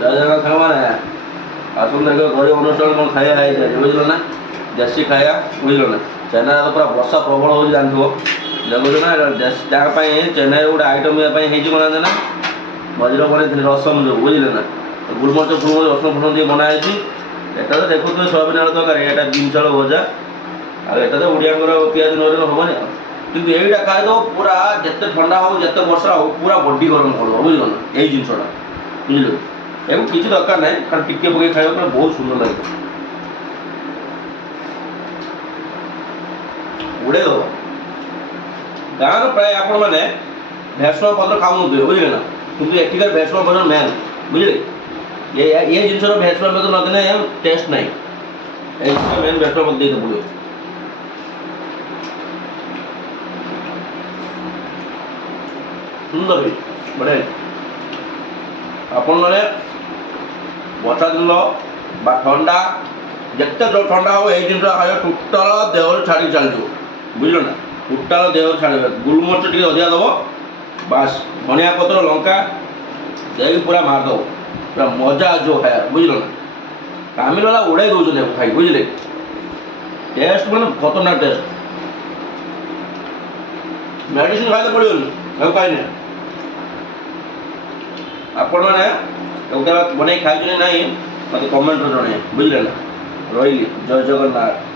ଜୟ ଜଗନ୍ନାଥ ସାଙ୍ଗମାନେ ଆସନ୍ତୁ ଦେଖିବ ଗରିବ ଅନୁଷ୍ଠାନ କ'ଣ ଖାଇବା ହେଇଯାଏ ବୁଝିଲ ନା ଦେଶୀ ଖାଇବା ବୁଝିଲ ନା ଚେନ୍ନାଇରେ ତ ପୁରା ବର୍ଷା ପ୍ରବଳ ହେଉଛି ଜାଣିଥିବ ଦେଖୁଛ ନା ତାଙ୍କ ପାଇଁ ଚେନ୍ନାଇରେ ଗୋଟେ ଆଇଟମ୍ ଇଏ ପାଇଁ ହେଇଛି ବନା ନା ମଝିରେ ବନେଇଥିଲି ରସମ ଯେଉଁ ବୁଝିଲେ ନା ଗୁଲମରିଚ ଫୁଲମରିଚ ରସୁଣ ଫୁସୁଣ দিয়ে ବନା ହେଇଛି ଏଟା ତ ଦେଖୁଥିବେ ସୋୟାବିନ ଆଳୁ ତରକାରୀ ଏଇଟା ବିନ୍ସ ଆଳୁ ଭଜା ଆଉ ଏଟା ତ ଓଡ଼ିଆଙ୍କର ପିଆଜ ନହେଲେ ହେବନି ଆଉ କିନ୍ତୁ ଏଇଟା ଖାଇଦେବ ପୁରା ଯେତେ ଥଣ୍ଡା ହଉ ଯେତେ ବର୍ଷା ହଉ ପୁରା ବଡି ଗରମ କରିବ ବୁଝିଲ ନା ଏଇ ଜିନିଷଟା ବୁଝିଲେ ଏବଂ କିଛି ଦରକାର ନାହିଁ ଖାଲି ଟିକେ ପକେଇ ଖାଇବା ପାଇଁ ବହୁତ ସୁନ୍ଦର ଲାଗିବ ଉଡ଼େଇ ଦେବ ଗାଁର ପ୍ରାୟ ଆପଣମାନେ ଭେସୁଆ ପତ୍ର ଖାଉନଥିବେ ବୁଝିଲେ ନା କିନ୍ତୁ ଏଠିକାର ଭେସୁଆ ପତ୍ର ମ୍ୟାନ୍ ବୁଝିଲେ ଏ ଜିନିଷର ଭେସୁଆ ପତ୍ର ନଦେଲେ ଟେଷ୍ଟ ନାହିଁ এই মেন ভেସୁଆ ପତ୍ର ଦେଇତେ ପଡ଼ିବ ସୁନ୍ଦର ବି ବଢ଼ିଆ ଆପଣମାନେ ବର୍ଷା ଦିନ ବା ଥଣ୍ଡା ଯେତେ ଥଣ୍ଡା ହେବ ଏଇ ଜିନିଷ ଖାଇବା ଟୋଟାଲ ଦେହରୁ ଛାଡ଼ିକି ଚାଲିଯିବ ବୁଝିଲ ନା ଟୋଟାଲ ଦେହରୁ ଛାଡ଼ିବ ଗୁଲମରିଚ ଟିକେ ଅଧିକା ଦେବ ବାସ୍ ଧନିଆ ପତ୍ର ଲଙ୍କା ଦେଇକି ପୁରା ମାରିଦେବ ପୁରା ମଜା ଆସିଯିବ ଖାଇବା ବୁଝିଲ ନା ତାମିଲବାଲା ଉଡ଼ାଇ ଦେଉଛନ୍ତି ଖାଇ ବୁଝିଲେ ଟେଷ୍ଟ ମାନେ ଖତରନାକ ଟେଷ୍ଟ ମେଡ଼ିସିନ ଖାଇତେ ପଡ଼ିବନି ଆଉ ଖାଇନି ଆପଣମାନେ କେବେ ବନେଇ ଖାଇଛନ୍ତି ନାହିଁ ମୋତେ କମେଣ୍ଟରେ ଜଣାଇବେ ବୁଝିଲେ ନା ରହିଲି ଜୟ ଜଗନ୍ନାଥ।